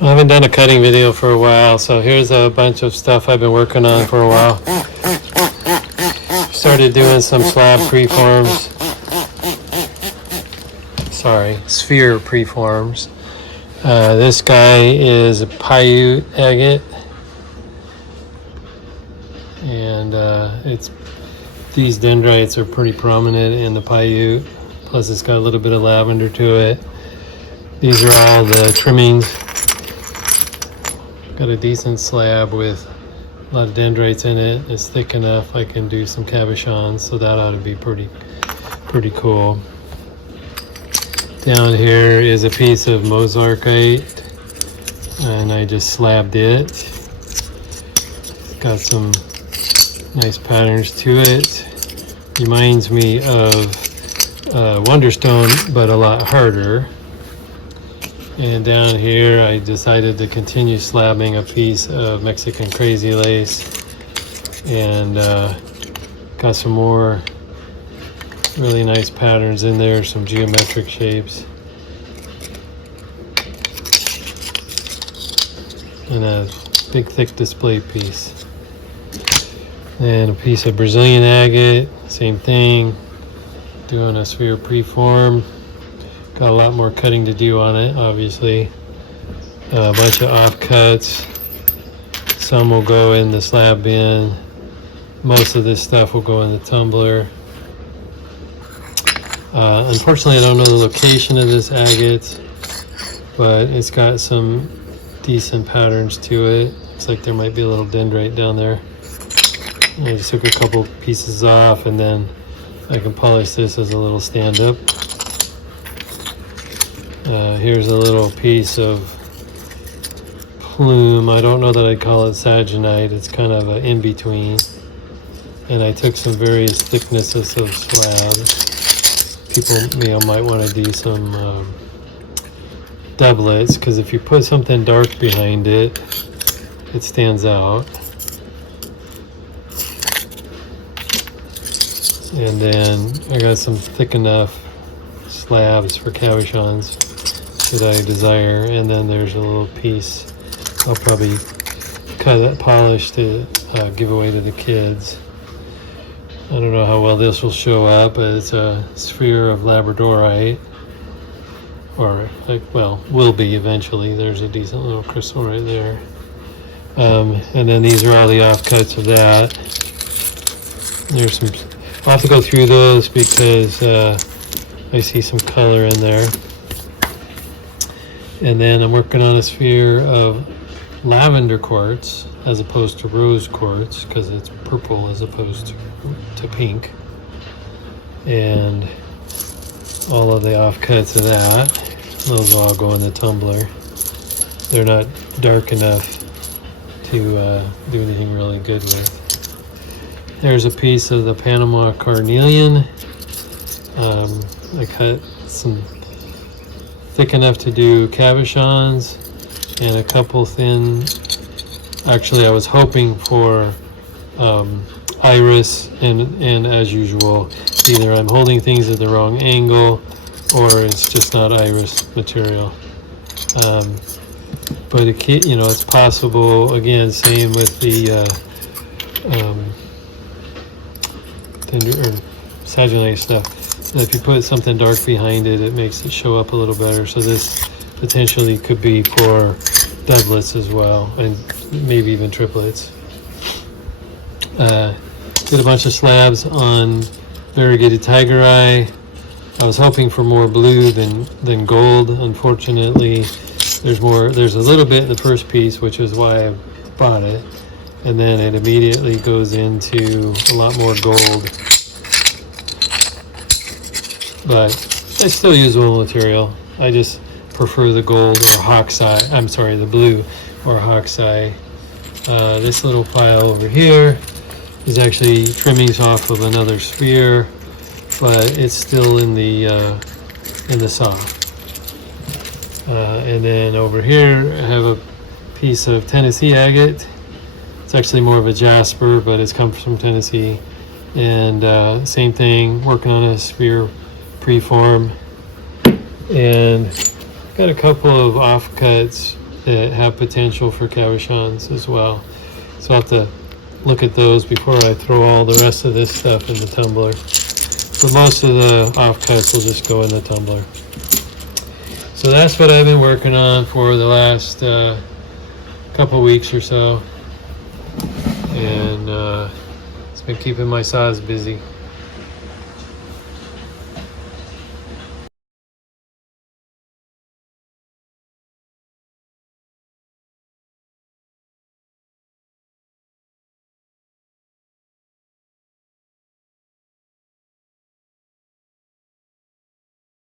I haven't done a cutting video for a while, so here's a bunch of stuff I've been working on for a while. Started doing some slab preforms. Sorry, sphere preforms. This guy is a Paiute agate, and these dendrites are pretty prominent in the Paiute. Plus, it's got a little bit of lavender to it. These are all the trimmings. Got a decent slab with a lot of dendrites in it. It's thick enough I can do some cabochons, so that ought to be pretty cool. Down here is a piece of mosarkite, and I just slabbed it. Got some nice patterns to it. Reminds me of Wonderstone, but a lot harder. And down here I decided to continue slabbing a piece of Mexican crazy lace, and got some more really nice patterns in there, some geometric shapes, and a big thick display piece. And a piece of Brazilian agate, same thing, doing a sphere preform. Got a lot more cutting to do on it, obviously. A bunch of offcuts. Some will go in the slab bin. Most of this stuff will go in the tumbler. Unfortunately, I don't know the location of this agate, but it's got some decent patterns to it. Looks like there might be a little dendrite down there. I just took a couple pieces off, and then I can polish this as a little stand-up. Here's a little piece of plume. I don't know that I'd call it saginite. It's kind of an in-between. And I took some various thicknesses of slabs. People might want to do some doublets, because if you put something dark behind it, it stands out. And then I got some thick enough slabs for cabochons that I desire, and then there's a little piece I'll probably polish to give away to the kids. I don't know how well this will show up, but it's a sphere of labradorite, or will be eventually. There's a decent little crystal right there. And then these are all the offcuts of that. There's some, I'll have to go through those because I see some color in there. And then I'm working on a sphere of lavender quartz as opposed to rose quartz, because it's purple as opposed to pink. And all of the offcuts of that, those will all go in the tumbler. They're not dark enough to do anything really good with. There's a piece of the Panama carnelian. I cut some thick enough to do cabochons, and a couple thin. Actually, I was hoping for iris, and as usual, either I'm holding things at the wrong angle, or it's just not iris material. But it's possible. Again, same with the saginate stuff. If you put something dark behind it, it makes it show up a little better. So this potentially could be for doublets as well, and maybe even triplets. Did a bunch of slabs on variegated tiger eye. I was hoping for more blue than gold. Unfortunately, there's a little bit in the first piece, which is why I bought it, and then it immediately goes into a lot more gold. But it's still usable material. I just prefer the gold or hawkseye. I'm sorry, the blue or hawkseye. This little pile over here is actually trimmings off of another sphere, but it's still in the saw. And then over here I have a piece of Tennessee agate. It's actually more of a jasper, but it's come from Tennessee. And same thing, working on a sphere preform, and got a couple of offcuts that have potential for cabochons as well. So I'll have to look at those before I throw all the rest of this stuff in the tumbler. But most of the offcuts will just go in the tumbler. So that's what I've been working on for the last couple weeks or so. And it's been keeping my saws busy.